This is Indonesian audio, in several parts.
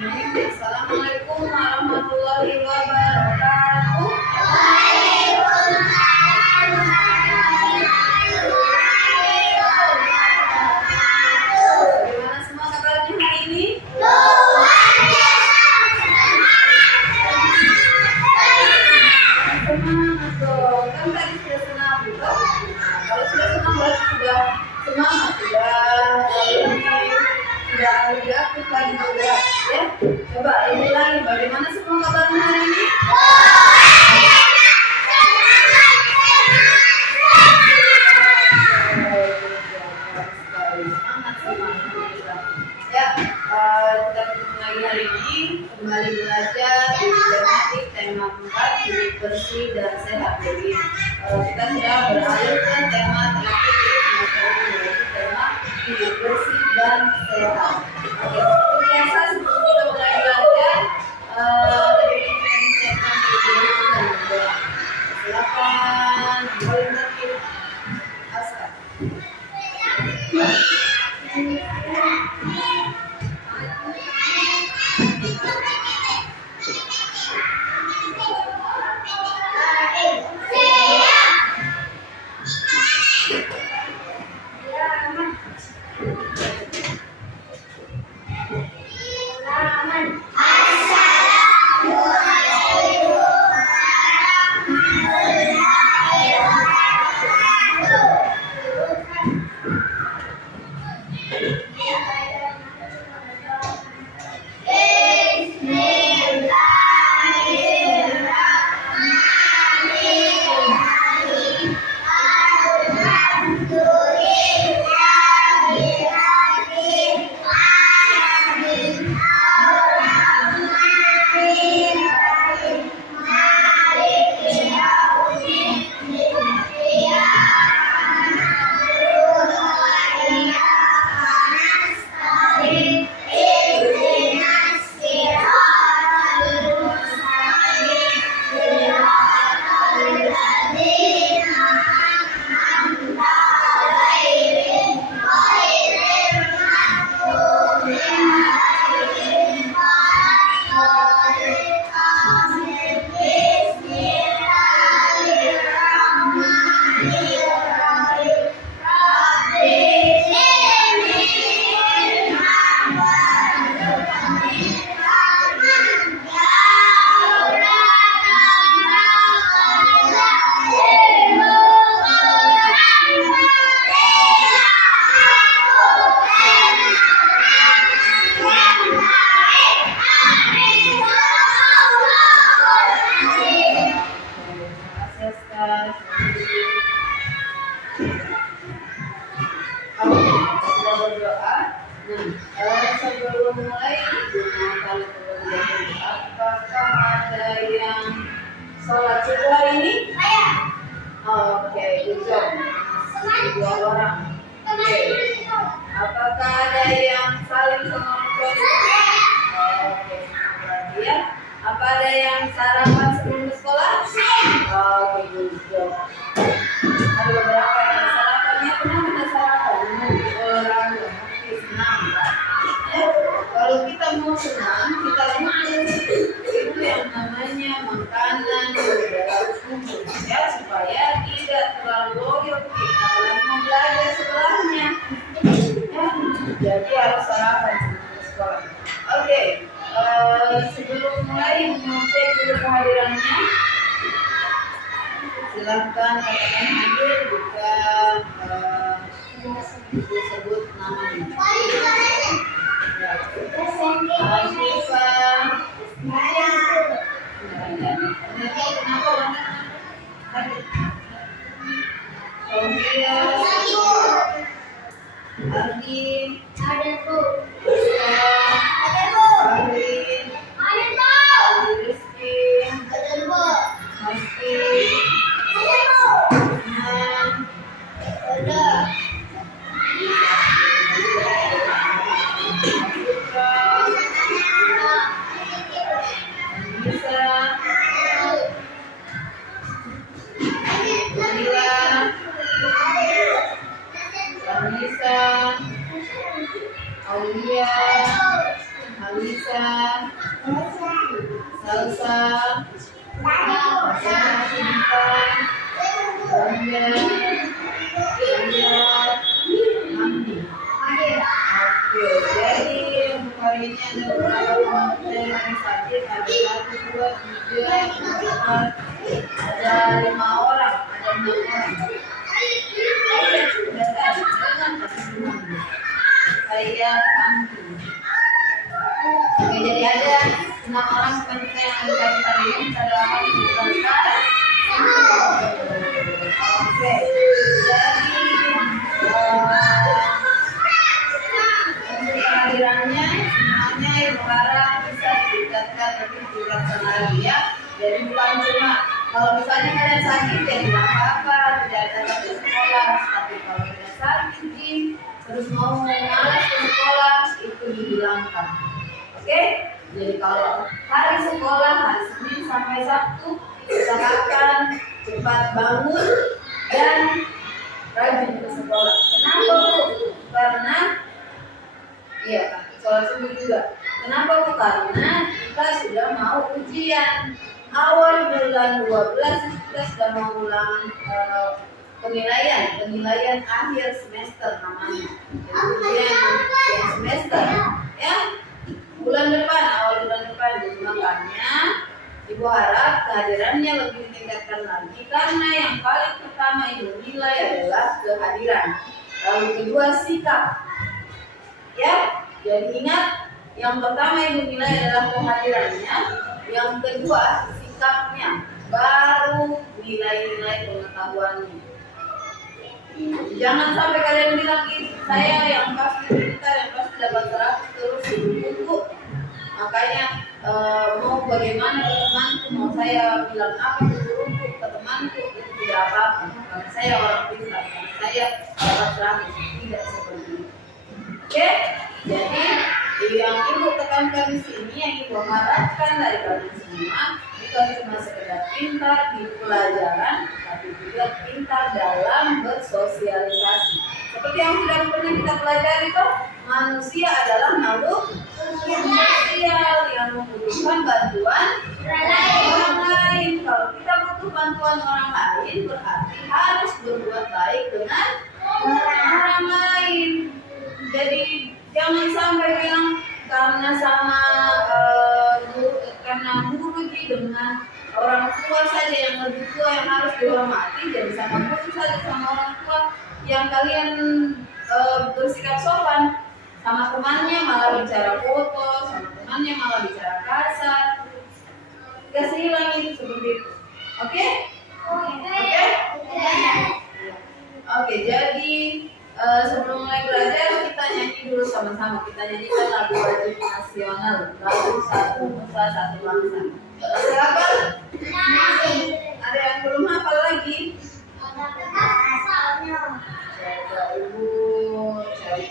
Assalamualaikum warahmatullahi wabarakatuh. Bagaimana semua kabarnya hari ini? Semangat dong, kan tadi sudah senang juga. Kalau sudah senang berarti sudah semangat, sudah aktif lagi bergerak ya. Coba ini lagi, bagaimana semua kabarnya hari ini? Ya, kita ketemu lagi hari ini kembali belajar tematik tema 4 hidup bersih dan sehat. Jadi kita sudah beralih ke tema terakhir yaitu tema hidup bersih dan sehat. Oke, seperti biasa sebelum kita mulai belajar, tadi kita menyiapkan video dan berdoa. Silakan volunteer Askar. Sebelum mulai, apakah ada yang sholat subuh hari ini? Oke, good job. 2 orang. Oke. Apakah ada yang saling sama orang tua? Oke, berarti ya. Apa ada yang sarapan sebelum ke sekolah? Oke, good job. Ada beberapa yang sarapannya pernah kita sarapan orang senang. Ya, kalau kita mau senang, kita lakukan itu yang namanya makanan berdarah umum ya, supaya tidak terlalu loyo kita lagi mau belajar setelahnya. Ya, jadi harus sarapan sebelum sekolah. Oke, sebelum mulai mengecek dulu kehadirannya. Silahkan katakan hadir jika disebut namanya. Asyifa. Sofia. Ardi. Ada tuh. Ardi. Rizky. Ada bu. Meski. Ada. Aulia, Alisa, Salsa, Sinta, Bunda, Mandi. Oke, jadi untuk hari ini ada beberapa komponen yang sakit. Ada 1, 2, 3, 4, ada 5 orang, ada 6 orang. Sudah tadi, jangan kasih semua. Saya Mandi. Oke, jadi ada 6 orang penyuka yang ada sakit hari ini. Kita doakan semoga sekarang. Oke, jadi untuk kehadirannya semuanya Ibu harap bisa ditingkatkan lebih dilaksanakan lagi ya. Jadi bukan cuma kalau misalnya kalian sakit ya tidak apa-apa, tidak ada ke sekolah. Tapi kalau tidak sakit terus mau malas ke sekolah itu dihilangkan. Oke? Jadi kalau hari sekolah hari Senin sampai Sabtu usahakan cepat bangun dan rajin ke sekolah. Kenapa Bu? Karena iya kan, sholat subuh juga. Kenapa Bu? Karena kita sudah mau ujian. Awal bulan 12 kita sudah mau ulangan penilaian akhir semester namanya. Jadi ujian semester ya. Awal bulan depan. Jadi makanya Ibu harap kehadirannya lebih ditingkatkan lagi karena yang paling pertama Ibu nilai adalah kehadiran. Lalu kedua sikap. Ya, jadi ingat yang pertama Ibu nilai adalah kehadirannya, yang kedua sikapnya, baru nilai-nilai pengetahuannya. Jangan sampai kalian bilang saya yang pasti pintar, yang pasti dapat 100 terus buku. Makanya mau bagaimana ke temanku, mau saya bilang apa ke guruku, ke temanku itu tidak apa-apa. Karena saya orang pintar, karena saya dapat 100, tidak seperti itu. Oke, jadi yang Ibu tekankan di sini, yang Ibu harapkan dari kalian semua bukan cuma sekedar pintar di pelajaran, tapi juga pintar dalam bersosialisasi. Seperti yang sudah pernah kita pelajari toh, manusia adalah makhluk sosial yang membutuhkan bantuan orang lain. Kalau kita butuh bantuan orang lain, berarti harus berbuat baik dengan orang lain. Jadi jangan sampai bilang karena guru dengan orang tua saja yang lebih tua yang harus dihormati, jadi sama guru saja sama orang tua yang kalian bersikap sopan, sama temannya malah bicara foto, sama temannya malah bicara kasar. Kasih hilang itu seperti itu. Oke? Oke, jadi sebelum mulai belajar kita nyanyi dulu sama-sama. Kita nyanyikan lagu wajib nasional, lagu Satu Nusa Satu Bangsa. Siapa? Ada yang belum hafal lagi? Coba Ibu cari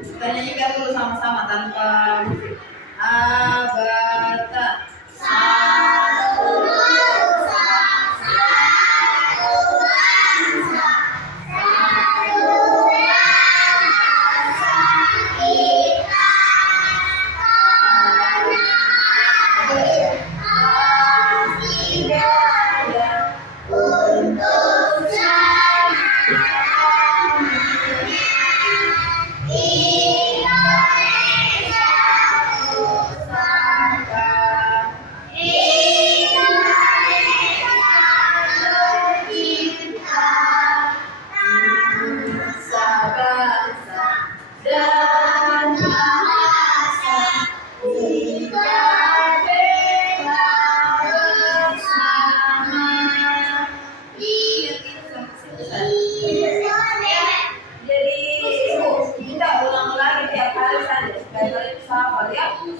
kita nyanyikan dulu sama-sama tanpa musik. Abata satu nusa satu bangsa satu bangsa kita kasih daya untuk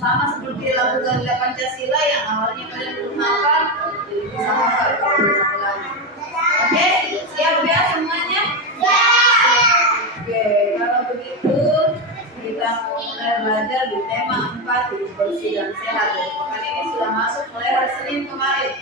sama seperti lagu Garuda Pancasila yang awalnya kalian belum hafal, jadi bisa hafal kalau ulang-ulang. Oke, siap ya semuanya? Oke, kalau begitu kita mulai belajar di tema 4, hidup bersih dan sehat. Jadi pekan ini sudah masuk mulai hari Senin kemarin,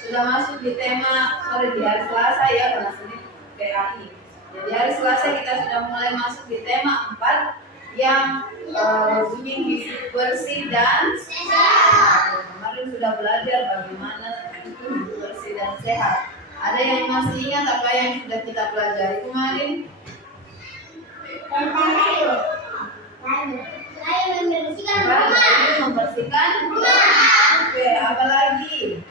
sudah masuk di tema di hari Selasa ya, karena Senin PAI. Jadi hari Selasa kita sudah mulai masuk di tema 4 yang berbunyi hidup bersih dan sehat. Kemarin sudah belajar bagaimana itu hidup bersih dan sehat. Ada yang masih ingat apa yang sudah kita pelajari kemarin? Membersihkan rumah. Oke, apa lagi?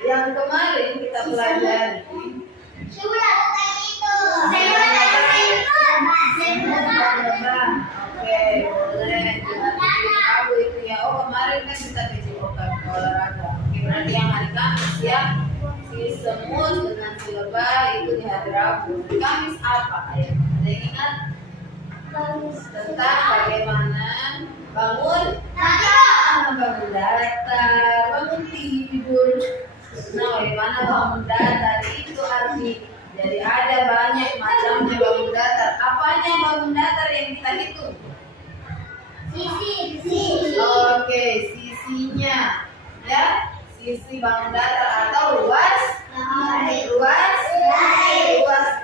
Yang kemarin kita pelajari. Oke, boleh. Aku itu ya. Oh, kemarin kan kita dicobakan olahraga. Oke, berarti yang hari Kamis ya. Si semut dengan si lebah itu di hari Rabu. Di Kamis apa ya? Ada yang ingat? Tentang bagaimana bangun datar, bangun tidur. Nah, bagaimana bangun datar itu arti. Jadi ada banyak macamnya bangun datar. Apanya bangun datar yang kita hitung? Sisi. Oke, sisinya. Ya, sisi bangun datar atau luas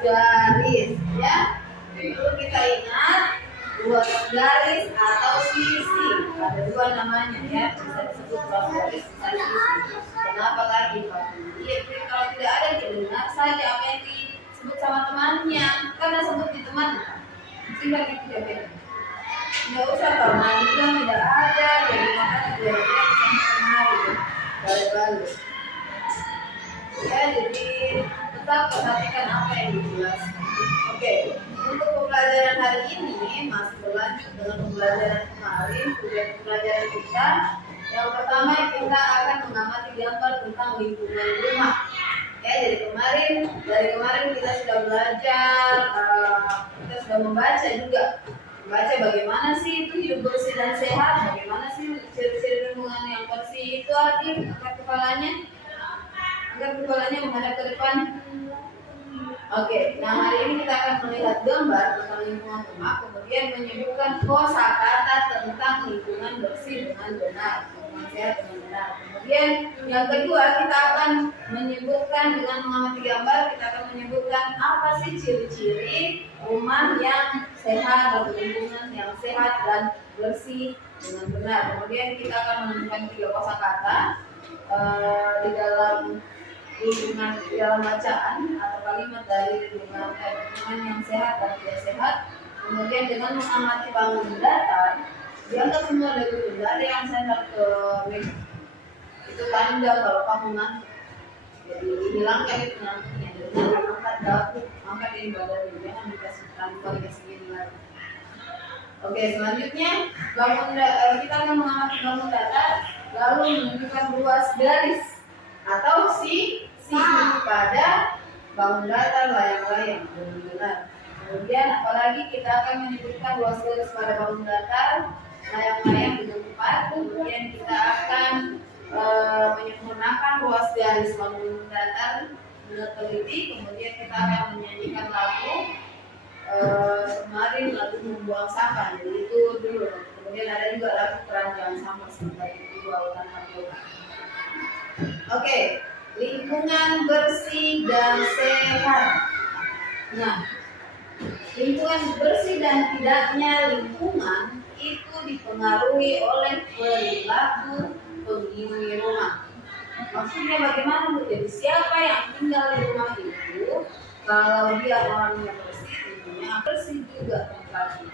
garis. Ya, perlu kita ingat luas garis atau sisi. Ada dua namanya ya, bisa disebut luas garis, bisa sisi. Kenapa lagi Pak? Iya, kalau tidak ada dengar saja apa yang disebut sama temannya. Karena sebut di teman. Sehingga kita tidak nggak usah karena itu tidak ada, jadi makanya dia sama kemarin balik. Ya, jadi tetap perhatikan apa yang dijelaskan. Oke, untuk pembelajaran hari ini masih berlanjut dengan pembelajaran kemarin. Tujuan pembelajaran kita yang pertama kita akan mengamati gambar tentang lingkungan rumah. Ya, dari kemarin kita sudah belajar, kita sudah membaca juga. Membaca bagaimana sih itu hidup bersih dan sehat, bagaimana sih ciri-ciri lingkungan yang bersih itu artinya angkat kepalanya menghadap ke depan. Oke, nah hari ini kita akan melihat gambar tentang lingkungan rumah, kemudian menyebutkan kosakata tentang lingkungan bersih dengan benar, lingkungan sehat dengan benar. Kemudian yang kedua kita akan menyebutkan dengan mengamati gambar, kita akan menyebutkan apa sih ciri-ciri rumah yang sehat atau lingkungan yang sehat dan bersih dengan benar. Kemudian kita akan menemukan 3 kosakata di dalam bacaan atau kalimat dari lingkungan yang sehat dan tidak sehat. Kemudian dengan mengamati bangun datar, dianggap semua dari itu ada yang sehat ke meja. Itu tanda kalau kamu ngantuk. Jadi hilangkan itu ngantuknya dengan angkat dagu, angkat ini badannya, jangan dikasih tanpa dikasih ini lagi. Oke, selanjutnya kita akan mengamati bangun datar, lalu menunjukkan ruas garis atau sisi pada bangun datar layang-layang benar. Kemudian apalagi kita akan menyebutkan ruas garis pada bangun datar layang-layang dengan tepat. Kemudian kita akan menyempurnakan ruas garis bangun datar dengan teliti. Kemudian kita akan menyanyikan lagu kemarin lagu membuang sampah. Jadi itu dulu. Kemudian ada juga lagu keranjang sampah seperti itu ulang tahun. Oke, lingkungan bersih dan sehat. Nah, lingkungan bersih dan tidaknya lingkungan itu dipengaruhi oleh perilaku penghuni rumah. Maksudnya bagaimana Bu? Jadi siapa yang tinggal di rumah itu, kalau dia orangnya bersih, tentunya bersih juga tempatnya.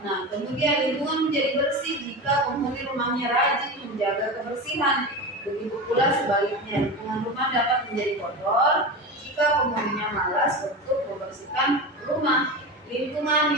Nah, kemudian lingkungan menjadi bersih jika penghuni rumahnya rajin menjaga kebersihan. Begitu pula sebaliknya, lingkungan rumah dapat menjadi kotor jika penghuninya malas untuk membersihkan rumah. Lingkungan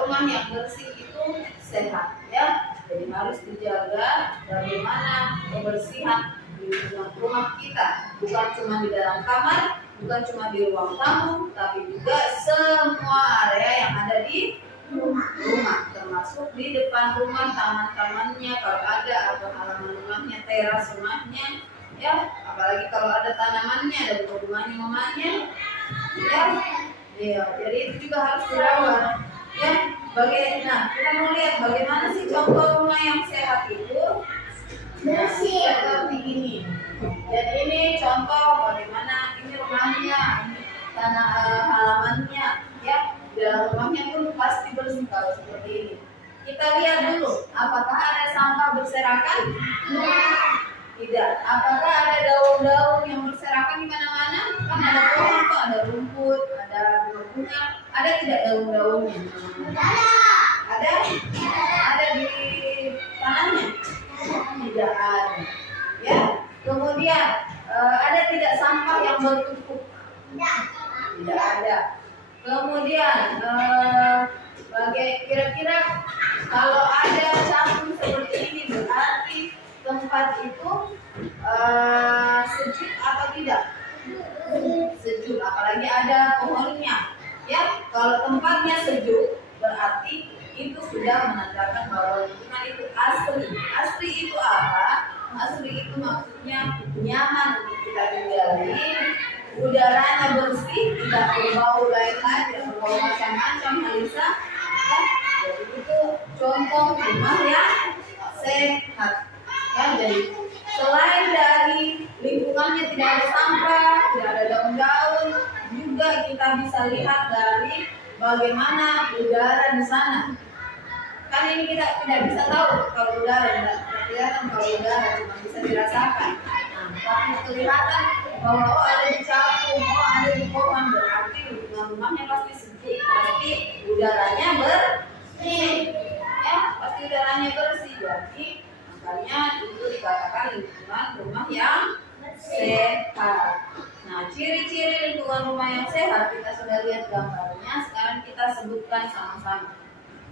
rumah yang bersih itu sehat, ya. Jadi harus dijaga bagaimana kebersihan di lingkungan rumah kita, bukan cuma di dalam kamar, bukan cuma di ruang tamu, tapi juga semua area yang ada di rumah, termasuk di depan rumah, taman-tamannya kalau ada, atau halaman rumahnya, teras rumahnya, ya. Apalagi kalau ada tanamannya, ada rumahnya mamanya, ya. Ya, jadi itu juga harus dirawat, ya. Nah, kita mau lihat bagaimana sih contoh rumah yang sehat itu bersih seperti ini. Dan ini contoh bagaimana ini rumahnya. halamannya, ya. Di dalam rumahnya pun pasti bersih kalau seperti ini. Kita lihat dulu, apakah ada sampah berserakan? Tidak. Apakah ada daun-daun yang berserakan di mana-mana? Kan ada pohon kok, ada rumput, ada bunga. Ada tidak daun-daunnya? Ada? Ada di tanahnya? Tidak ada. Ya. Kemudian ada tidak sampah yang bertumpuk? Tidak ada. Kemudian kira-kira kalau ada sabun seperti ini berarti tempat itu sejuk atau tidak? Sejuk, apalagi ada pohonnya. Ya, kalau tempatnya sejuk berarti itu sudah menandakan bahwa lingkungan itu asri. Asri itu apa? Asri itu maksudnya nyaman untuk kita tinggali, udaranya bersih, tidak berbau lain-lain, tidak berbau macam-macam, Halisa. Ya, jadi itu contoh rumah yang sehat. Ya, jadi selain dari lingkungannya tidak ada sampah, tidak ada daun-daun, juga kita bisa lihat dari bagaimana udara di sana. Kan ini kita tidak bisa tahu kalau udara, tidak kelihatan kalau udara, cuma bisa dirasakan. Nah, tapi kelihatan bahwa ada di capung, ada di pohon, berarti rumahnya pasti sejuk, pasti udaranya bersih. Ya, pasti udaranya bersih, berarti makanya itu dikatakan lingkungan rumah yang sehat. Nah, ciri-ciri lingkungan rumah yang sehat kita sudah lihat gambarnya. Sekarang kita sebutkan sama-sama.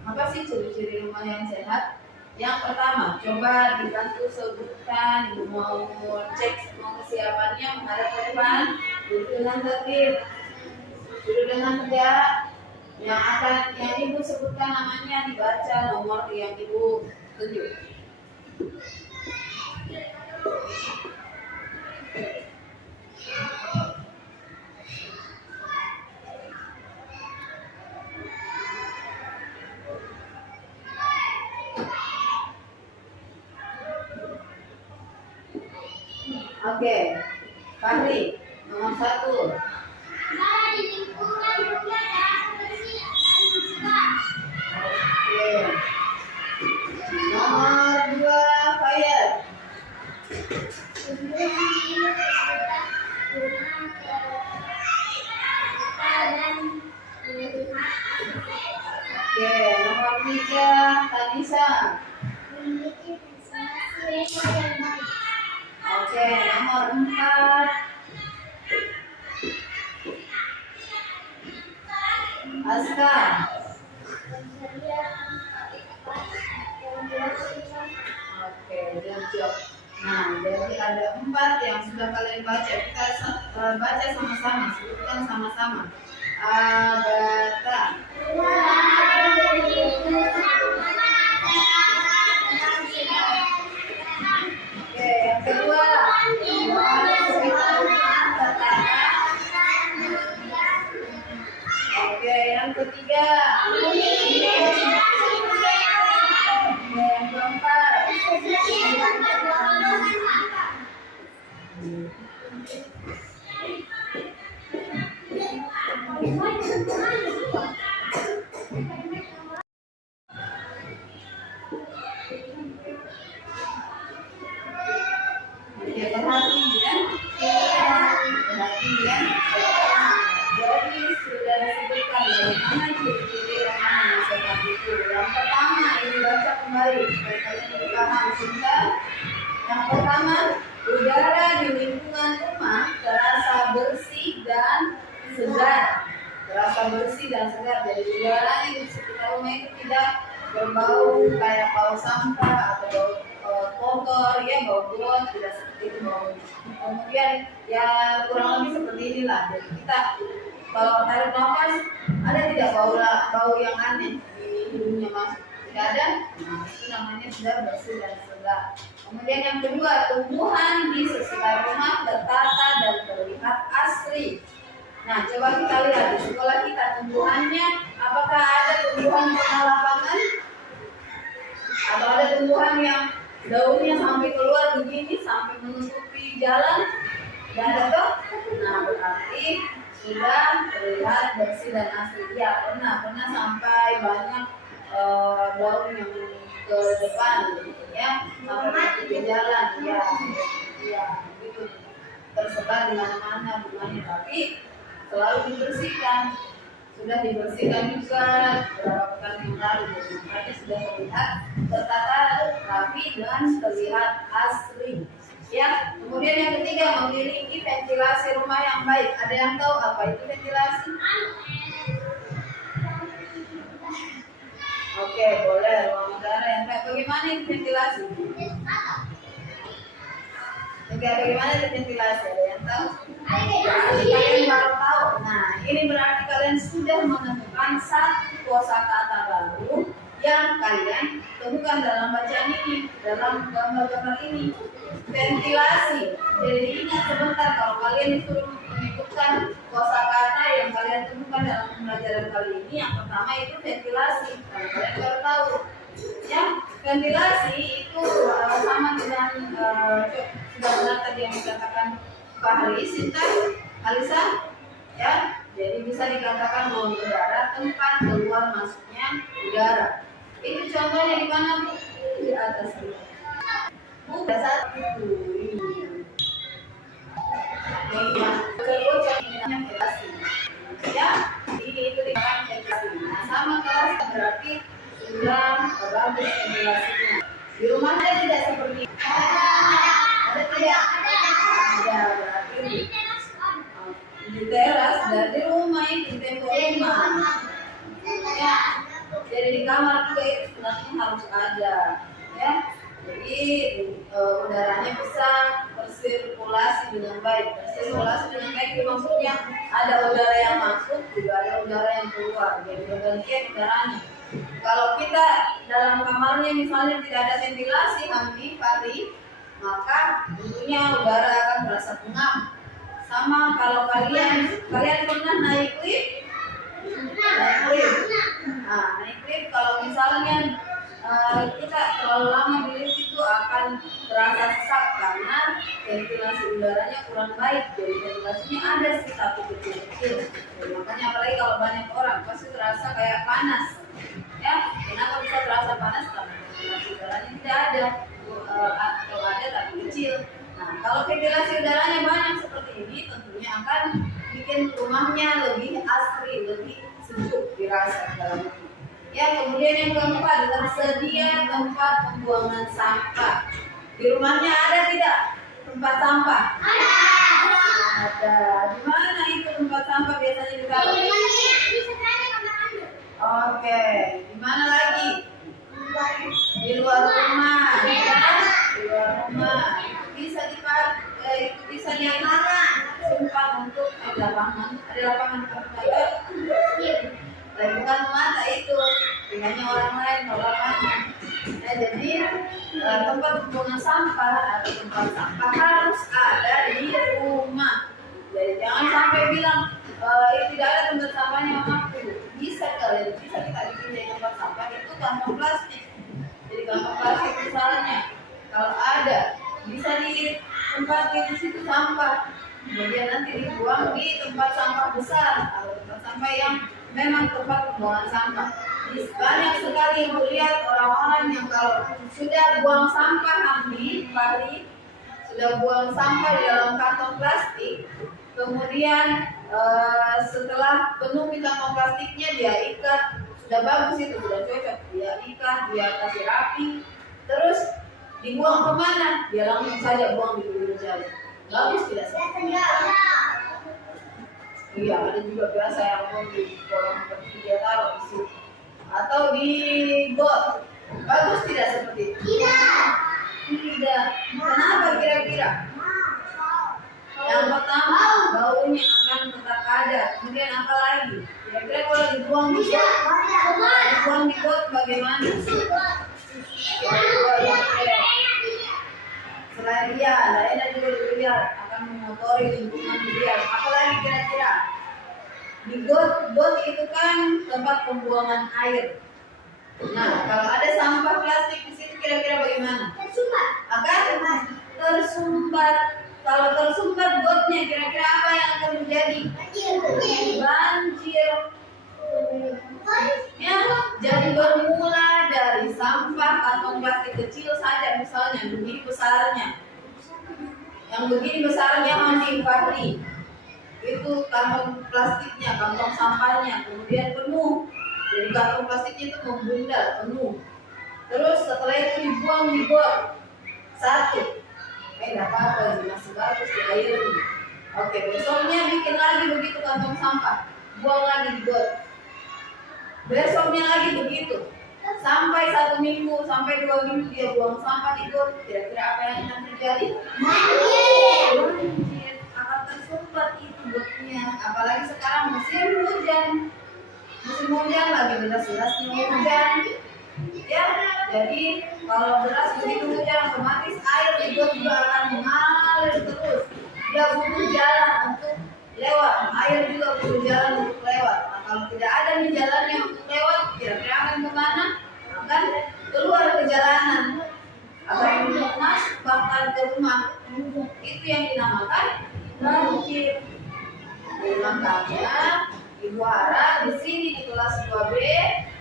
Apa sih ciri-ciri rumah yang sehat? Yang pertama, coba dibantu sebutkan. Mau cek semua kesiapannya menghadap ke depan. Duduk dengan tertib, duduk dengan tegak. Yang ibu sebutkan namanya dibaca nomor yang ibu tunjuk. Oke, Fahri, nomor 1. Oke. Nomor 2, Fayat. Oke, nomor 3, Tanisa. Oke, nomor 4, Aska. Oke, good job. Nah, jadi ada 4 yang sudah kalian baca. Kita baca sama-sama, sebutkan sama-sama. Agatha. Oke, yang kedua. Oke, yang ketiga. Yang keempat. Oke, perhatian. Perhatian. Jadi sudah disebutkan bagaimana ciri-ciri rumah yang sehat itu. Yang pertama, ini baca kembali supaya kalian lebih paham singkat. Yang pertama, udara di lingkungan rumah terasa bersih dan segar. Terasa bersih dan segar. Jadi udaranya di sekitar rumah itu tidak berbau kayak bau sampah atau bau kotor, ya bau bot, tidak seperti itu baunya. Kemudian ya kurang lebih seperti inilah. Jadi kita kalau tarik nafas ada tidak bau yang aneh di hidungnya masuk? Tidak ada. Nah, itu namanya sudah bersih dan segar. Kemudian yang kedua, tumbuhan di sekitar rumah tertata dan terlihat asri. Nah, coba kita lihat di sekolah kita tumbuhannya, apakah ada tumbuhan di tengah lapangan? Atau ada tumbuhan yang daunnya sampai keluar begini, sampai menutupi jalan? Tidak ada toh? Nah, berarti sudah dan asri. Ya pernah sampai banyak daun yang ke depan, gitu, ya sampai ke jalan, ya itu tersebar di mana-mana bunganya, tapi selalu dibersihkan. Sudah dibersihkan juga beberapa pekan yang lalu, jadi makanya sudah terlihat tertata rapi dan terlihat asri. Ya, kemudian yang ketiga, memiliki ventilasi rumah yang baik. Ada yang tahu apa itu ventilasi? Oke, boleh. Ruang udara yang baik. Bagaimana itu ventilasi? Bagaimana itu ventilasi? Ada yang tahu? Kalian baru tahu. Nah, ini berarti kalian sudah menemukan satu kosakata baru yang kalian temukan dalam bacaan ini, dalam gambar-gambar ini. Ventilasi. Jadi ingat sebentar, kalau kalian disuruh menyebutkan kosakata yang kalian temukan dalam pembelajaran kali ini, yang pertama itu ventilasi. Kalau kalian baru tahu, ya ventilasi itu sama dengan sudah benar tadi yang dikatakan Pak Haris, Alisa, ya. Jadi bisa dikatakan bahwa udara tempat keluar masuknya udara. Itu contohnya di mana, Bu? Di atas ini. Udah satu. Kedua contohnya ventilasi. Ya, ini itu dikatakan ventilasi. Nah, sama kelas berarti sudah bagus ventilasinya. Di rumah ada tidak seperti ini? Ada tidak? Ada, berarti di teras dan di rumah itu, di tembok rumah. Ya, jadi di kamar juga itu sebenarnya harus ada, ya. Jadi udaranya bisa bersirkulasi dengan baik. Bersirkulasi dengan baik itu maksudnya ada udara yang masuk, juga ada udara yang keluar. Jadi bergantian udaranya. Kalau kita dalam kamarnya misalnya tidak ada ventilasi, Fahri, maka tentunya udara akan terasa pengap. Sama kalau kalian pernah naik lift? Naik lift kalau misalnya kita terlalu lama di lift itu akan terasa sesak karena ventilasi udaranya kurang baik. Jadi ventilasinya ada sih tapi kecil-kecil. Makanya apalagi kalau banyak orang pasti terasa kayak panas. Ya, kenapa bisa terasa panas? Karena ventilasi udaranya tidak ada. Atau ada tapi kecil. Nah, kalau ventilasi udaranya banyak seperti ini, tentunya akan bikin rumahnya lebih asri, lebih sejuk dirasa dalam rumah. Ya, kemudian yang keempat, tersedia tempat pembuangan sampah. Di rumahnya ada tidak tempat sampah? Ada. Di mana itu tempat sampah biasanya ditaruh? Oke. Di mana lagi? Di luar rumah. Ya? Di luar rumah. Bisa dipakai, bisa simpan untuk lapangan. Ada lapangan terbuka. Dan bukan mata itu, tinggalnya orang lain kalau lapangan. Nah, jadi tempat pembuangan sampah atau tempat sampah harus ada di rumah. Jadi jangan sampai bilang tidak ada tempat sampahnya, bisa kalian bisa kita bikin tempat sampah itu kantong plastik. Jadi kantong plastik misalnya, kalau ada bisa ditempatin di situ sampah. Kemudian nanti dibuang di tempat sampah besar atau tempat sampah yang memang tempat pembuangan sampah. Banyak sekali yang melihat orang-orang yang kalau sudah buang sampah Fahri, sudah buang sampah di dalam kantong plastik, kemudian setelah penuh di kantong plastiknya dia ikat, sudah bagus itu, sudah cocok, dia ikat, dia kasih rapi, terus dibuang kemana? Dia langsung saja buang di pinggir jalan. Bagus tidak sih? Iya, ada juga biasa yang mau di kolong seperti dia taruh di situ atau di got. Bagus tidak seperti itu? Tidak. Kenapa kira-kira? Yang pertama, baunya akan tetap ada. Kemudian apa lagi? Kira-kira kalau dibuang di got bagaimana? Selain dia, lainnya juga dilihat akan mengotori lingkungan dia. Apalagi kira-kira di got itu kan tempat pembuangan air. Nah, kalau ada sampah plastik di situ kira-kira bagaimana? Akan tersumbat. Kalau tersumbat gotnya, kira-kira apa yang akan terjadi? Banjir. Jadi bermula dari sampah kantong plastik kecil saja, misalnya begini besarnya. Yang begini besarnya Mami Fahri. Itu kantong plastiknya, kantong sampahnya, kemudian penuh. Jadi kantong plastiknya itu membundal penuh. Terus setelah itu dibuang di got. Satu. Tidak apa-apa, masih bagus di air ini. Oke, besoknya bikin lagi begitu kantong sampah, buang lagi di got. Besoknya lagi begitu, sampai 1 minggu, sampai 2 minggu dia buang sampah di got. Kira-kira apa yang akan terjadi? Banjir, akan tersumbat itu gotnya. Apalagi sekarang musim hujan. Musim hujan lagi deras-derasnya hujan. Ya, jadi kalau deras begitu hujan, otomatis air di got juga akan mengalir terus. Dia butuh jalan untuk lewat, air juga butuh jalan untuk lewat. Nah, kalau tidak ada nih jalannya untuk lewat, kira-kira akan kemana? Akan keluar ke jalanan. Apa yang untuk masuk bahkan ke rumah, itu yang dinamakan banjir. Jadi makanya Ibu harap di sini di kelas 2B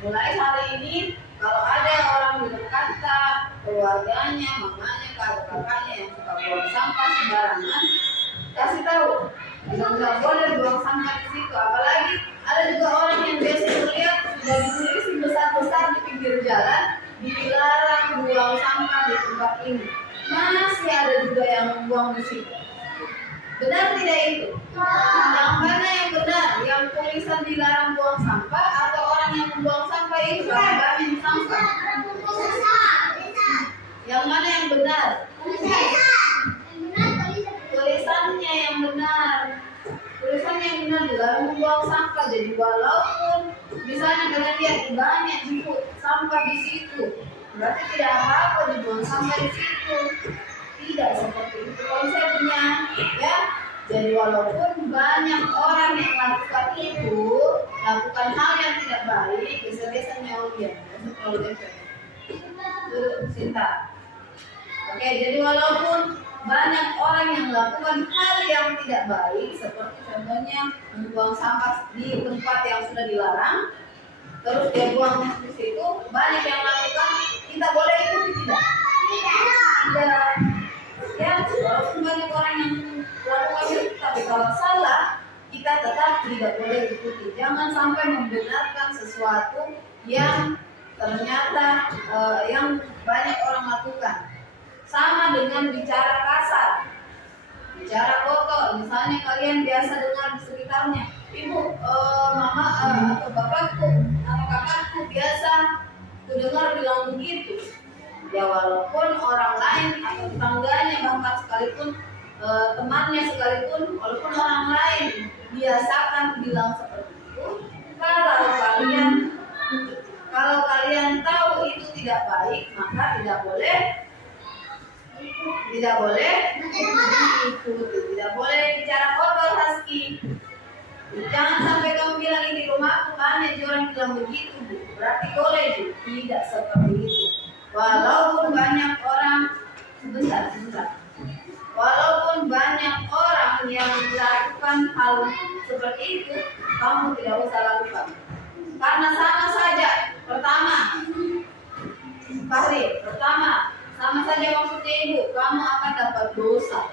mulai hari ini kalau ada orang di dekat keluarganya, mamanya, kakaknya yang suka buang sampah sembarangan, kasih tahu, nggak boleh buang sampah di situ. Apalagi ada juga orang yang biasa melihat sudah ditulis besar-besar di pinggir jalan, dilarang buang sampah di tempat ini. Masih ada juga yang membuang di situ. Benar tidak itu? Yang mana yang benar? Yang tulisan dilarang buang sampah atau orang yang membuang sampah itu banyak sampah? Yang mana yang benar? Tulisannya yang benar. Tulisannya yang benar dilarang membuang sampah. Jadi walaupun misalnya kalian lihat banyak jemput sampah di situ, berarti tidak apa-apa dibuang sampah di situ. Tidak seperti itu konsepnya, ya. Jadi walaupun banyak orang yang lakukan itu, lakukan hal yang tidak baik, biasa-biasanya dia kalau cinta. Oke, jadi walaupun banyak orang yang melakukan hal yang tidak baik, seperti contohnya membuang sampah di tempat yang sudah dilarang, terus dia buang di situ, banyak yang lakukan, kita boleh ikuti tidak? Tidak. Ya, walaupun banyak orang yang melakukan itu, tapi kalau salah, kita tetap tidak boleh ikuti. Jangan sampai membenarkan sesuatu yang ternyata yang banyak orang lakukan. Sama dengan bicara kasar, bicara kotor. Misalnya kalian biasa dengar di sekitarnya, ibu, mama, atau bapakku, atau kakakku biasa dengar bilang begitu. Ya walaupun orang lain atau tetangganya bahkan sekalipun temannya sekalipun, walaupun orang lain biasakan bilang seperti itu, kalau kalian tahu itu tidak baik, maka tidak boleh ikuti, tidak boleh bicara kotor Haski. Jangan sampai kamu bilang ini rumahku banyak orang bilang begitu, berarti boleh. Tidak seperti itu. Walaupun banyak orang walaupun banyak orang yang melakukan hal seperti itu, kamu tidak usah lakukan. Karena sama saja, pertama, sama saja maksudnya ibu, kamu akan dapat dosa.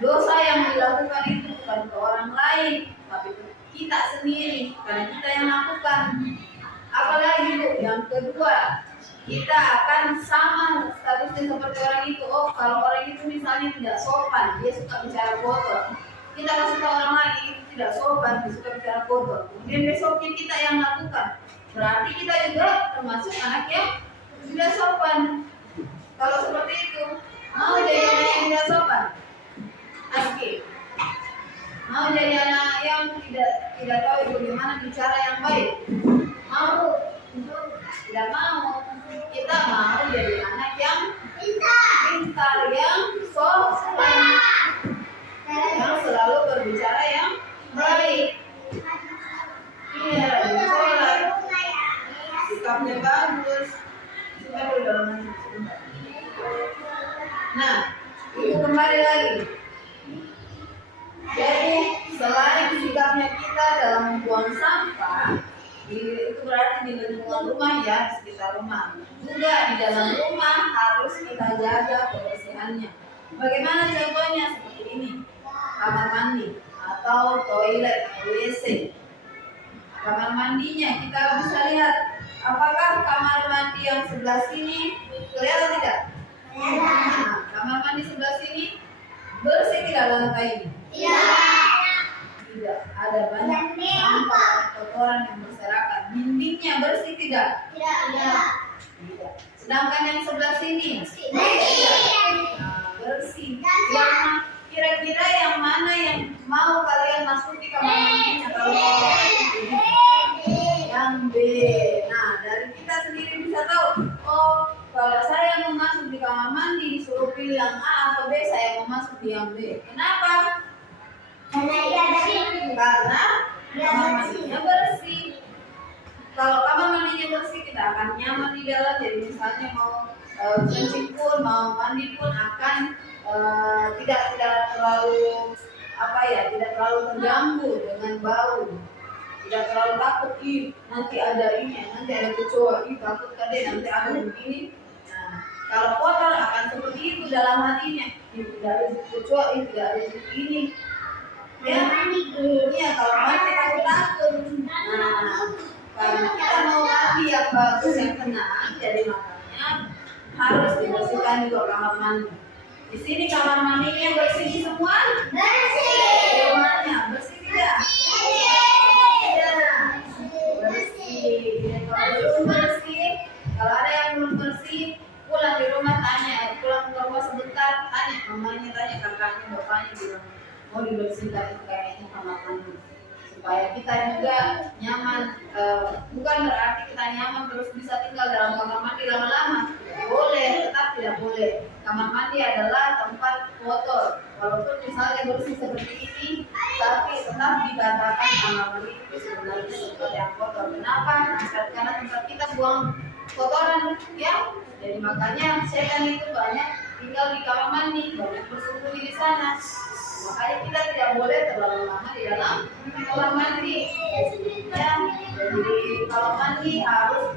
Dosa yang dilakukan itu bukan ke orang lain, tapi kita sendiri, karena kita yang lakukan. Apalagi bu, yang kedua, kita akan sama statusnya seperti orang itu. Oh, kalau orang itu misalnya tidak sopan, dia suka bicara kotor, kita kasih tahu orang lain itu tidak sopan, dia suka bicara kotor. Kemudian besoknya kita yang lakukan, berarti kita juga termasuk anak yang tidak sopan. Kalau seperti itu, mau jadi anak yang tidak sopan? Aski, mau jadi anak yang tidak tahu bagaimana bicara yang baik? Mau? Tidak mau. Kita mau jadi anak yang pintar, yang sopan, yang selalu berbicara yang baik. Iya, sholat, sikapnya bagus. Nah, itu kembali lagi. Jadi selain sikapnya kita dalam membuang sampah, itu berarti di lingkungan rumah ya, di sekitar rumah. Juga di dalam rumah harus kita jaga kebersihannya. Bagaimana contohnya? Seperti ini, kamar mandi atau toilet atau WC. Kamar mandinya kita bisa lihat, apakah kamar mandi yang sebelah sini kelihatan tidak? Nah, kamar mandi sebelah sini bersih tidak lantainya? Tidak, ada banyak sampah kotoran yang berserakan. Dindingnya bersih tidak? Tidak. Sedangkan yang sebelah sini bersih. Yang kira-kira yang mana yang mau kalian masuki kamar mandinya? Kalau yang B. Nah, dari kita sendiri bisa tahu, oh kalau saya mau masuk di kamar mandi disuruh pilih yang A atau B, saya mau masuk di yang B. Kenapa? Karena kamar mandinya bersih. Kalau kamar mandinya bersih, kita akan nyaman di dalam. Jadi misalnya mau kencing pun, mau mandi pun akan tidak terlalu tidak terlalu terganggu dengan bau. Tidak terlalu takut, nanti ada ini, nanti ada kecoa, takut kadang nanti ada begini. Nah, kalau kotor akan seperti itu dalam hatinya, tidak ada kecoa, tidak ada begini. Ya, kalau mandi takut. Nah, karena kita mau mandi yang bagus yang tenang, jadi makanya harus dibersihkan juga kamar mandi. Di sini kamar mandinya bersih semua? Bersih. Rumahnya bersih tidak? Kalau belum bersih, kalau ada yang belum bersih, pulang di rumah pulang ke rumah sebentar, tanya mamanya, tanya kakaknya, bapaknya bilang mau dibersihkan kayaknya kamar mandi supaya kita juga nyaman. Bukan berarti kita nyaman terus bisa tinggal dalam kamar mandi lama-lama. Boleh, tetap tidak boleh. Kamar mandi adalah tempat kotor. Walaupun misalnya bersih seperti ini, tapi tetap dikatakan kamar mandi itu sebenarnya tempat yang kotor. Kenapa? Karena tempat kita buang kotoran, ya. Jadi makanya setan itu banyak tinggal di kamar mandi, banyak bersembunyi di sana. Makanya kita tidak boleh terlalu lama di dalam kamar mandi. Ya, jadi kalau mandi harus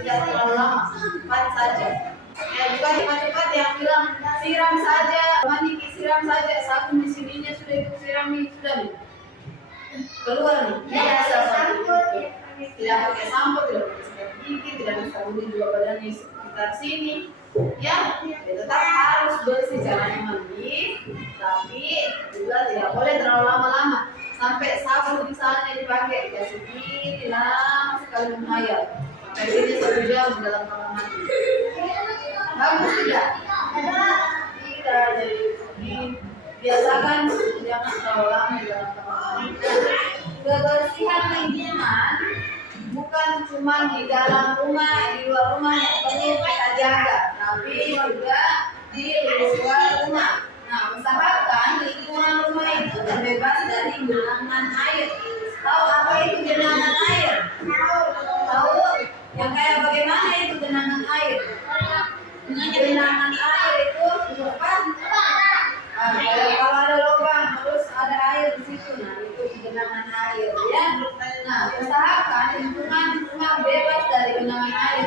tidak terlalu lama, cepat saja. Ya, bukan cepat-cepat yang bilang siram saja, mandi siram saja, sabun di sininya sudah itu siram nih, sudah nih. Keluar nih, biasa tidak pakai sampo, tidak pakai sikat gigi, tidak pakai sabun juga badannya sekitar sini. Ya, tetap harus bersih caranya mandi, tapi juga tidak boleh terlalu lama-lama. Sampai sabun misalnya dipakai, ya sedikit lama sekali menghayal. Sampai ini 1 jam dalam kamar mandi. Bagus tidak? Tidak, jadi biasakan jangan terlalu lama di dalam kamar mandi. Kebersihan lingkungan bukan cuma di dalam rumah, di luar rumah yang perlu kita jaga, tapi juga di luar rumah. Nah, usahakan lingkungan rumah itu terbebas dari genangan air. Tahu apa itu genangan air? Tahu? Yang kayak bagaimana itu genangan air? Genangan air itu apa? Kalau ada lubang terus ada air di situ, nah itu genangan air, ya. Nah, usahakan lingkungan rumah bebas dari genangan air.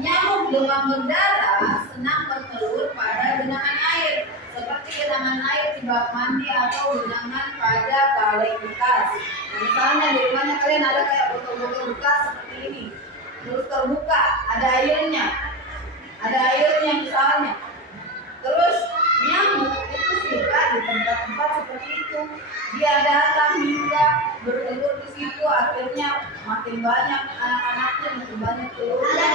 Nyamuk demam berdarah senang bertelur pada genangan air, seperti genangan air di bak mandi atau genangan pada kaleng bekas. Nah, misalnya di rumahnya kalian ada kayak botol-botol bekas seperti ini, terus terbuka, ada airnya misalnya. Terus nyamuk itu suka di tempat-tempat seperti itu. Dia datang hingga bertelur di situ, akhirnya makin banyak anak-anaknya, makin banyak telurnya.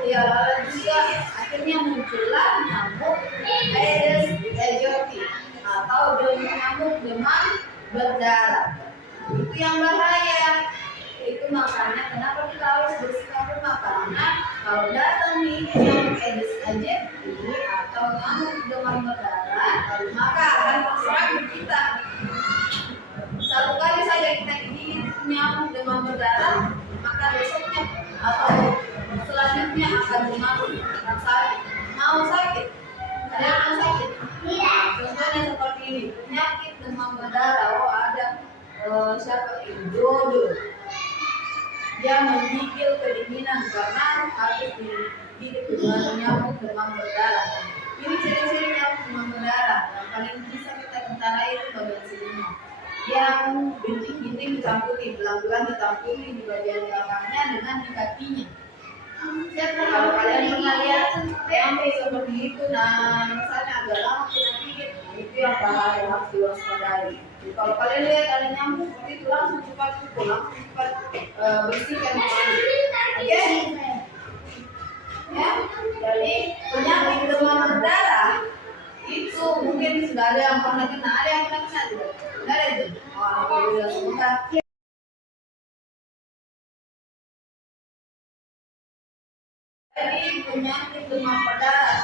Ya, juga akhirnya muncullah nyamuk Aedes aegypti atau nyamuk demam berdarah. Itu yang bahaya. Itu makanya kenapa kita harus bersihkan rumah, karena kalau datang nih nyamuk Aedes aegypti atau nyamuk demam berdarah, maka akan serang kita. Satu kali saja kita digigit nyamuk demam berdarah, maka besoknya atau selanjutnya akan demam, akan sakit. Mau sakit? Ada yang mau sakit? Tidak. Contohnya seperti ini, penyakit demam berdarah. Oh, ada siapa ini? Dodo. dia menggigil kedinginan karena harus digigit dengan nyamuk demam berdarah. Ini ciri-ciri nyamuk demam berdarah yang paling bisa kita tentanai itu bagian sininya. Yang bintik-bintik dicampuri, belang-belang dicampuri di bagian belakangnya dengan di kakinya. Kalau kalian pernah lihat yang seperti itu, nah misalnya agak lama kena gigit, itu yang bahaya, harus diwaspadai. Kalau kalian lihat ada nyamuk seperti itu, langsung cepat pukul, langsung cepat bersihkan. Oke? Ya, jadi penyakit demam berdarah itu mungkin sudah ada yang pernah kena, ada yang pernah kena juga. Tidak ada itu. Oh, alhamdulillah, semoga. Jadi penyakit demam berdarah,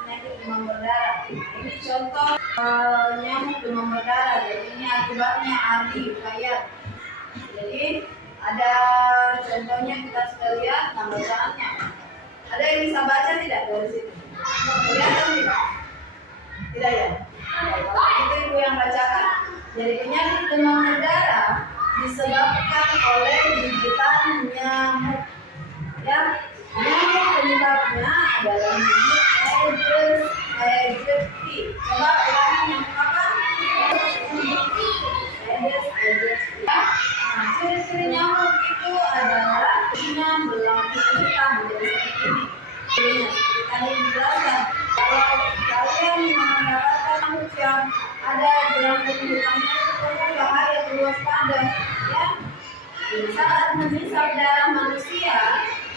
penyakit demam berdarah. Ini contoh nyamuk demam berdarah. Jadi ini akibatnya ARDI, riwayat. Jadi ada contohnya, kita sudah lihat tanda tangannya. Ada yang bisa baca tidak dari sini? Kelihatan tidak? Tidak ya? Itu ibu yang bacakan. Jadi penyakit demam berdarah disebabkan oleh gigitan nyamuk. Ya, nyamuk penyebabnya adalah nyamuk Aedes aegypti. Coba ulangi, nyamuk apa? Aedes aegypti. Nah, ciri-ciri nyamuk itu adalah punya belang hitam menjadi seperti ini. Cirinya seperti tadi dijelaskan. Kalau kalian mendapatkan nyamuk yang ada belang hitamnya itu bahaya, waspada, ya. Saat menghisap darah manusia,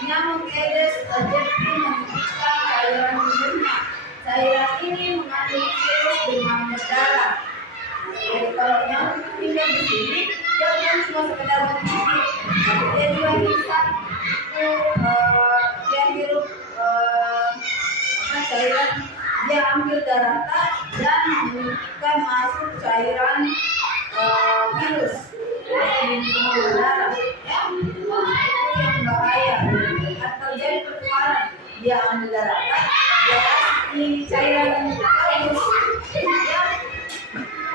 nyamuk Aedes aegypti membuka cairan tubuhnya. Cairan ini mengandung virus demam berdarah. Jadi kalau nyamuk tinggal di sini, dia bukan cuma sekedar menggigit, tapi dia juga hisap itu, dia hirup cairan, dia ambil darah dan menyuntikkan masuk cairan virus demam berdarah. Ya, nah, itu yang bahaya. Akan terjadi pertukaran. Dia ambil darah, dia kasih cairan virus. Ya,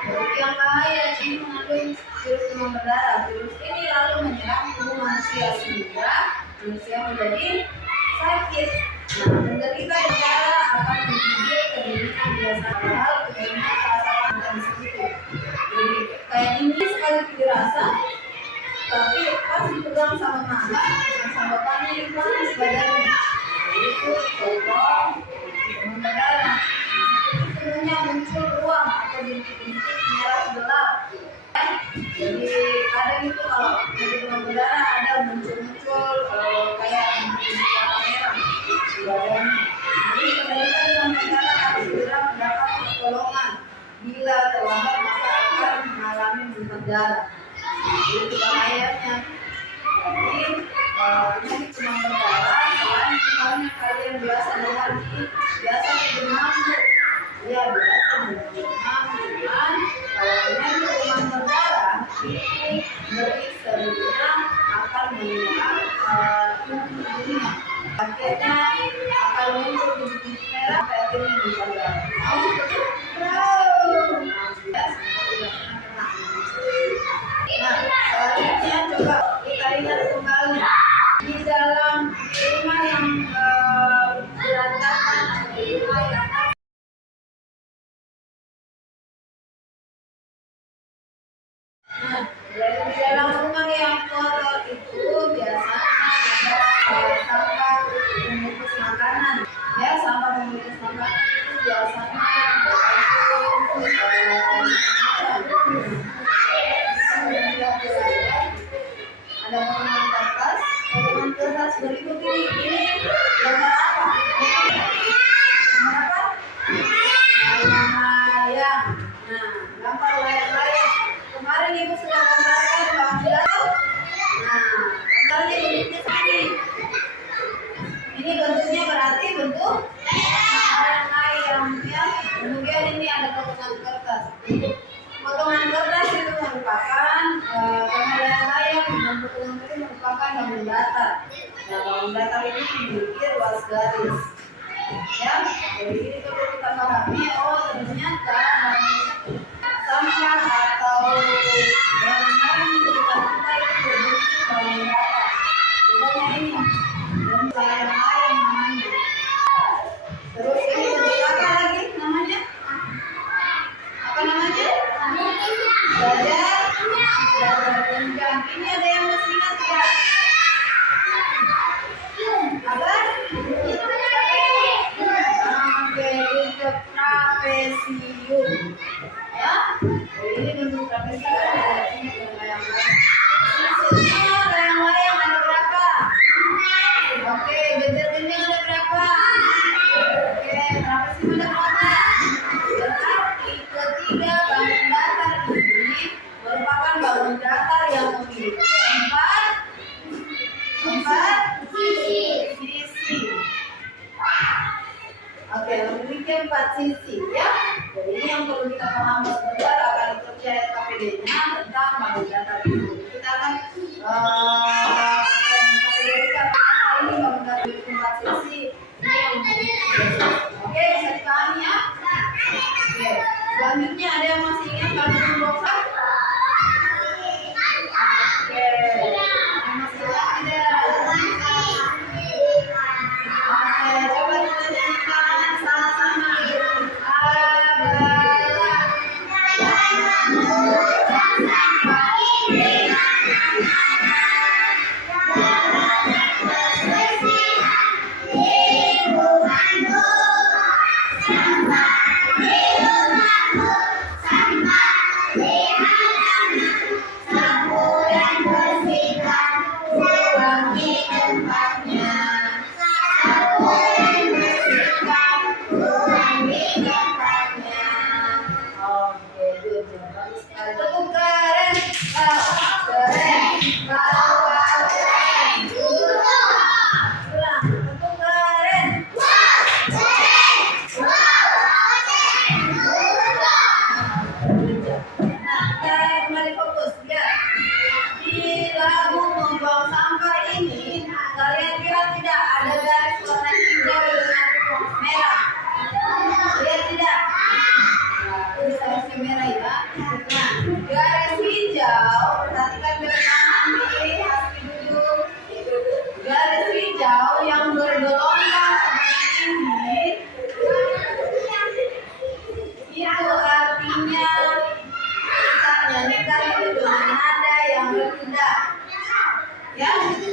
itu yang bahaya. Ini mengandung virus demam berdarah. Virus ini lalu menyerang tubuh manusia sehingga manusia menjadi sakit. Nah, menderita darah akan menjadi kedinginan biasa. Hal kedinginan rasakan bukan segitu. Jadi kayak ini sekali dirasa, tapi pas dipegang sama mama, sama bapaknya itu panas badannya. Itu kotor, demam berdarah. Tubuhnya muncul ruang atau bintik-bintik merah gelap. Jadi kadang itu kalau demam berdarah ada muncul kayak bintik-bintik warna merah di badannya. Jadi penderita demam berdarah harus segera mendapat pertolongan. Bila terlambat maka akan mengalami muntah darah. Itu bahayanya. Jadi penyakit demam berdarah selain misalnya kalian biasa dengar biasa demam, ya biasa demam, cuman kalau penyakit demam berdarah itu ngeri seriusnya akan menyerang tubuhnya. Akhirnya akan muncul bintik merah, akhirnya muntah darah. Nah, selanjutnya coba kita lihat kembali di dalam rumah yang berantakan atau rumah yang di dalam rumah yang kotor itu biasanya ada sampah pembungkus makanan. Ya, sampah pembungkus makanan itu biasanya ada potongan kertas berikut ini gambar apa? Gambar apa? Layang. Nah, gambar layang-layang. Kemarin ibu sudah gambarkan bahwa nah, gambarnya bentuknya seperti ini. Ini bentuknya berarti bentuk layang-layang, ya. Kemudian ini ada potongan kertas. Potongan kertas itu merupakan layang-layang dan potongan itu merupakan bangun datar. Nah, bangun datar ini memiliki ruas garis. Ya, jadi ini perlu kita pahami. Oh, ternyata sampah atau barang-barang di sekitar kita itu berbentuk bangun datar. Ini ada yang masih ingat nggak? Apa? Oke, untuk trapesium. Ya, ini bentuk trapesium. Sisinya layang-layang ada berapa? Oke, genjer-genjer ada berapa? Oke, trapesium ada berapa? Berarti ketiga bangun datar ini merupakan bangun datar yang memiliki empat sisi. Oke, memiliki 4 sisi ya. Jadi ini yang perlu kita pahami sebentar akan dipercaya KPD-nya tentang bangun datar itu. Kita akan KPD ini bangun datar memiliki 4 sisi. Ini yang oke, bisa dipahami ya. Oke, selanjutnya ada yang masih ingat kalau boxer? Oke, yang masih ingat tidak? Oke, coba kita nyanyikan sama-sama.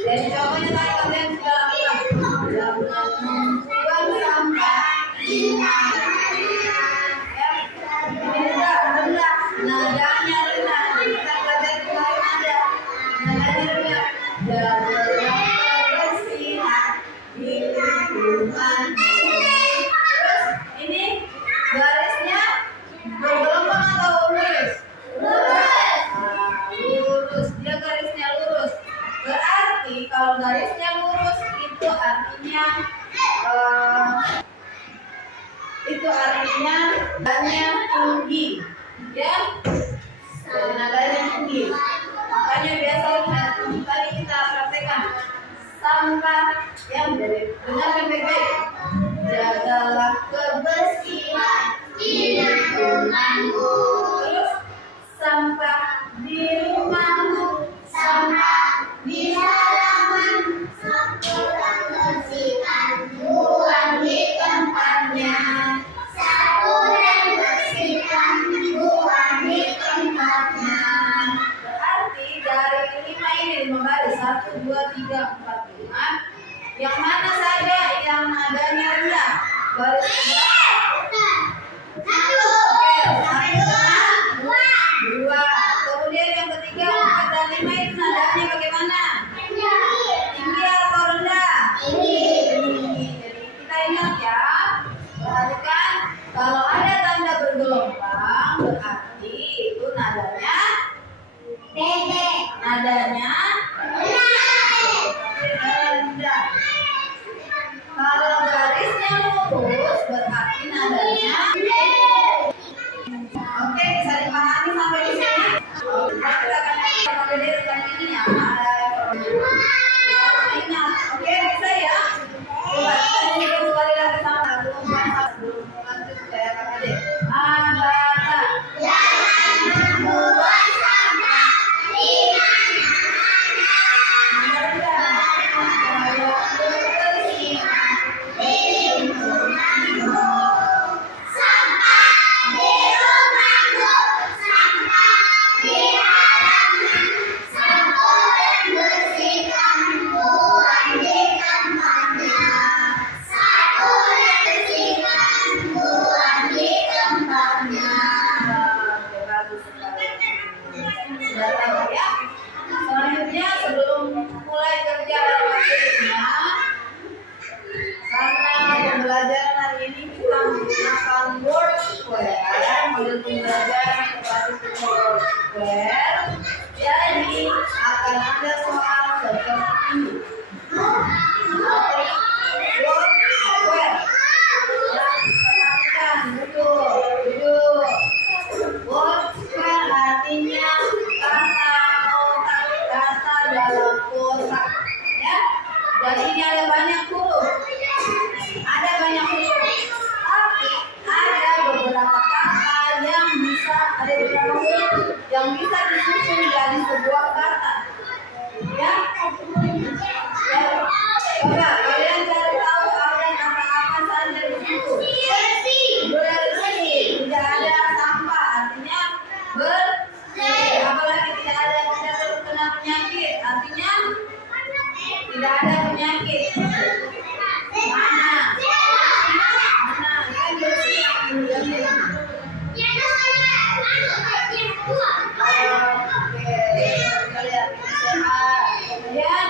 Dan contohnya tadi kalian sudah lakukan. Jangan membuang sampah di mana-mana. Ya, ini rendah, nadanya rendah. Kita belajar kemarin ada nadanya rendah. Dan kebersihan di lingkungan. Terus ini garisnya bergelombang atau lurus? Lurus. Dia garisnya lurus. Berarti kalau garisnya lurus itu artinya nadanya tinggi, ya. Jadi nadanya tinggi. Makanya biasanya tadi kita praktekkan sampah yang dengarkan baik-baik. Jagalah kebersihan di lingkunganmu. Terus sampah di rumahmu, sampah di halaman, sampurkan bersihkan, buang di tempatnya. Sampurkan bersihkan, buang di tempatnya. Berarti dari 5 baris 1, 2, 3, 4, 5. Yang mana saja yang nadanya rendah? Baris berapa? 1. Oke, 1, 2. Kemudian yang ketiga 4 dan 5 itu nadanya bagaimana? Tinggi atau rendah? Tinggi. Jadi kita ingat ya, perhatikan kalau ada tanda bergelombang berarti itu nadanya rendah. Kalau garisnya lurus berarti nadanya. Oke, bisa dipahami sampai di sini? Kita akan pakai dengan ini ya. Ingat, oke bisa ya? Coba kita nyanyikan sekali lagi sama belum lanjut saya pakai deh. Jangan membuang sampah di mana-mana. sini ada banyak huruf. Ada banyak huruf. Tapi ada beberapa kata yang bisa, ada beberapa huruf yang bisa disusun jadi sebuah kata. Ya. Ya. Coba kalian cari tahu ada kata-kata saja di situ. Bersih. Tidak ada sampah, artinya bersih. Apalagi tidak terkena penyakit, artinya tidak ada penyakit. Mana? Kan bersih. Oke, kita lihat sehat. Kemudian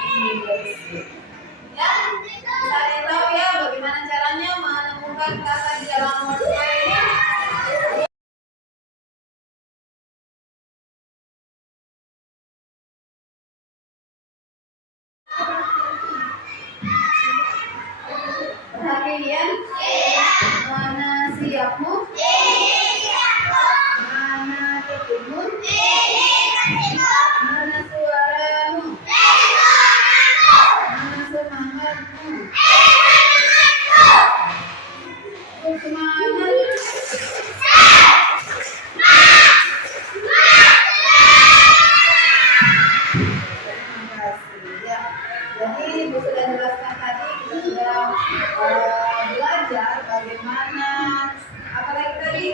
ini bersih. Ya, cari tahu ya bagaimana caranya menemukan kata di dalam wordplay ini. Perhatian, mana siapmu? Mana ketemu? Mana suaramu? Mana semangatmu? Semangat. Jadi Ibu sudah jelaskan tadi, kita sudah belajar bagaimana, apalagi tadi,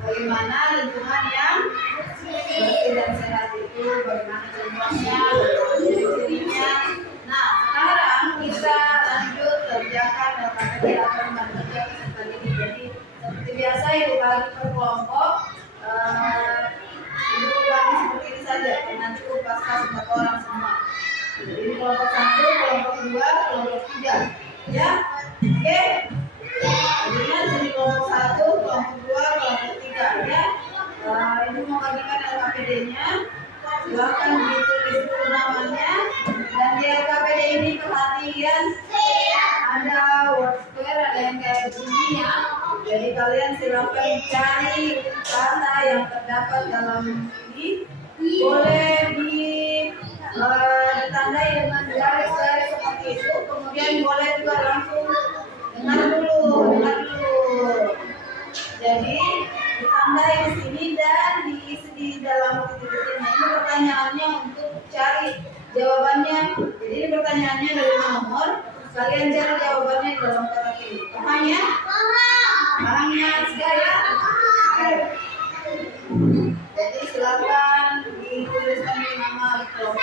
bagaimana lingkungan yang bersih dan sehat itu, bagaimana contohnya, ciri-cirinya. Nah, sekarang kita lanjut kerjakan LKPD atau lembar kerja peserta didik. Jadi seperti biasa Ibu bagi per kelompok, Ibu bagi seperti ini saja, dengan cukup pasca 4 orang semua. Jadi kelompok 1, kelompok 2, kelompok 3. Ya, oke. Kemudian jadi kelompok 1, kelompok 2, kelompok 3. Ya. Ini mau bagikan LKPD-nya. Silakan ditulis dulu namanya. Dan di LKPD ini perhatian ada word square, ada yang kayak gini ya. Jadi kalian silakan cari kata yang terdapat dalam ini. Boleh ditandai dengan garis-garis seperti itu. Kemudian boleh juga langsung dengar dulu. Jadi ditandai di sini dan diisi di dalam titik-titiknya. Ini pertanyaannya untuk cari jawabannya. Jadi ini pertanyaannya dari nomor. Kalian cari jawabannya di dalam kotak ini. Paham ya? Pahamnya segala. Jadi silakan dituliskan di nama kelompok.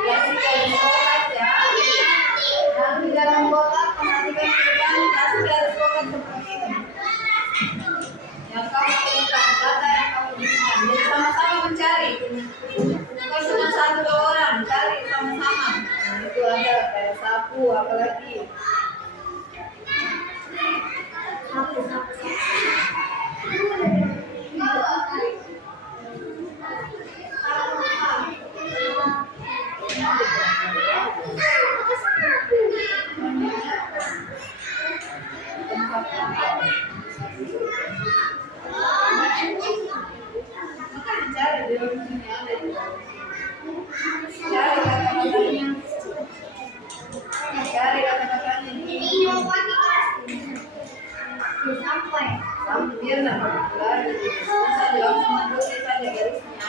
Kasihkan sholat ya. Yang di dalam kotak perhatikan ke depan, kasih garis kotak seperti ini. Yang kamu temukan, data yang kamu temukan. Jadi sama-sama mencari. Bukan cuma satu dua orang, cari sama-sama. Nah, itu ada kayak sapu, apalagi. Cari di dalam sini ada. Cari kata-katanya. Cari kata-katanya. Sampai biar dapat lagi. Saya langsung menulis saja garisnya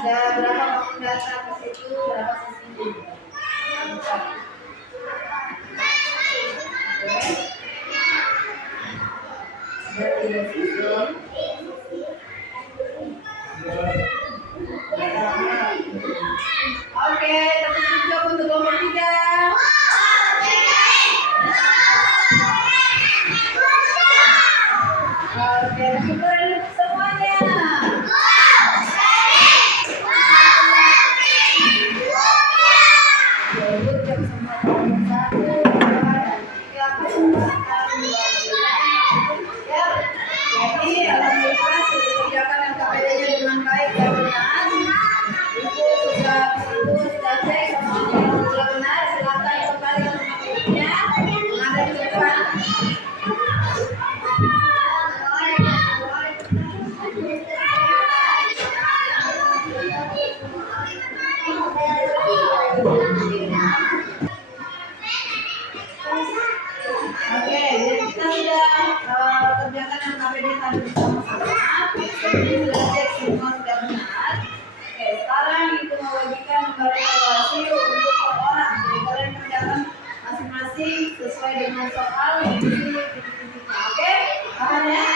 Ada berapa kamu datang ke situ, berapa sisinya? Ada 3 sisi. Oke, tepuk tangan untuk kelompok 3. Oke, kita semuanya. Jadi Oke, jadi kita sudah kerjakan KPD tadi bersama-sama. Jadi sudah cek semua sudah benar. Oke, sekarang itu membagikan lembar evaluasi untuk per orang. Jadi kalian kerjakan masing-masing sesuai dengan soal yang dititik-titiknya. Oke, paham ya?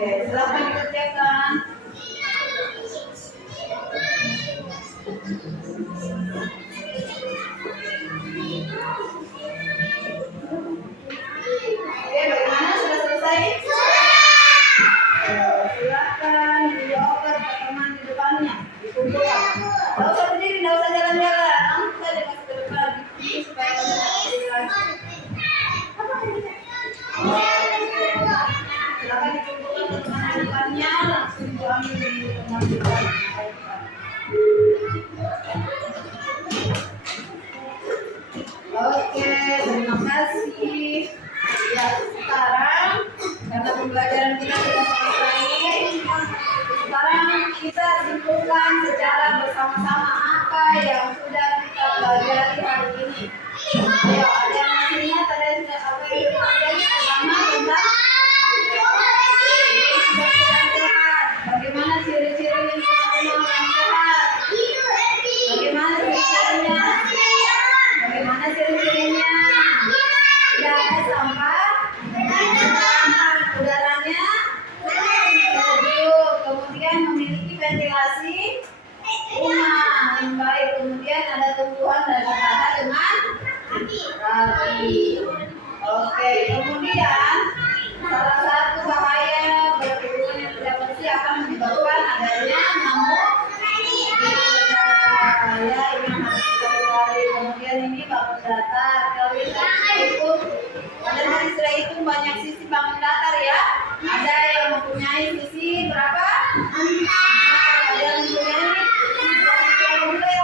Oke, silakan dikerjakan. Oke, bagaimana? Sudah selesai? Silakan dijawab ke teman di depannya, dikumpulkan. Tidak usah berdiri, tidak usah jalan-jalan. Langsung saja masuk ke depan supaya kalian tidak berdiri lagi. Silakan dikumpulkan ke teman di depannya, langsung diambil di teman di depan. Oke, terima kasih. Ya, sekarang karena pembelajaran kita sudah selesai, sekarang kita simpulkan secara bersama-sama apa yang sudah kita pelajari hari ini. Ayo, ada yang masih ingat ada yang sudah apa yang dipelajari pertama tentang kebersihan sehat. Bagaimana ciri-ciri lingkungan yang sehat? Bagaimana ciri-cirinya? Bagaimana ciri-cirinya? Tidak ada sampah, udaranya sejuk, kemudian memiliki ventilasi rumah yang baik, kemudian ada tumbuhan dan bertata dengan rapi. Oke, kemudian salah satu bahaya berhubungan yang tidak bersih akan menyebabkan adanya nyamuk. Ya, ini harus kita hindari. Kemudian ini bangun datar. Kalau kita itu pada istilah itu banyak sisi bangun datar ya. Ada yang mempunyai sisi berapa? Ada yang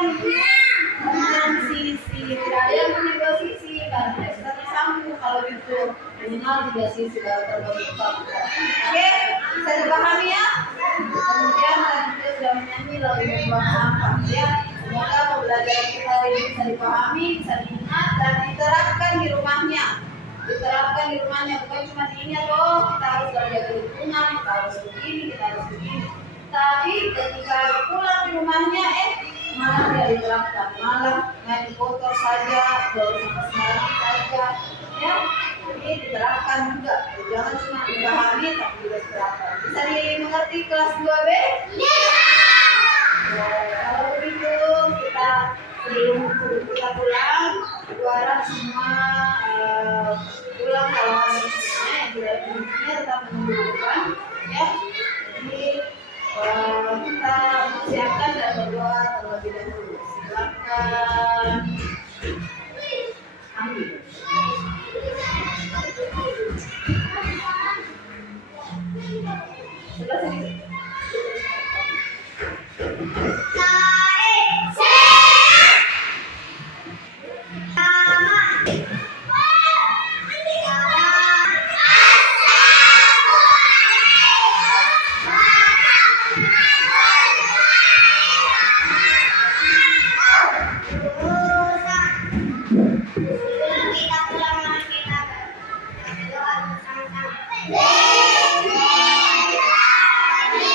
mempunyai 6 sisi. Tidak ada yang punya 2 sisi. Karena bisa tersambung kalau itu minimal 3 sisi baru terbentuk. Oke, bisa dipahami ya? Kemudian tadi kita sudah menyanyi lalu membuang sampah ya. Semoga pembelajaran kita hari ini bisa dipahami, bisa diingat dan diterapkan di rumahnya. Diterapkan di rumahnya, bukan cuma diingat oh kita harus menjaga lingkungan, kita harus begini, kita harus begini. Tapi ketika pulang di rumahnya malah tidak diterapkan, malah main kotor saja, baru sampai sembarang saja, ya. Ini diterapkan juga, jangan cuma dipahami tapi juga diterapkan. Bisa dimengerti kelas 2B? Kalau begitu kita sebelum kita pulang, harap semua pulang kalau ada yang tidak punya tetap menunjukkan ya. Jadi kita siapkan dan berdoa terlebih dahulu. Silakan. Ambil. Sebelah sini. Kita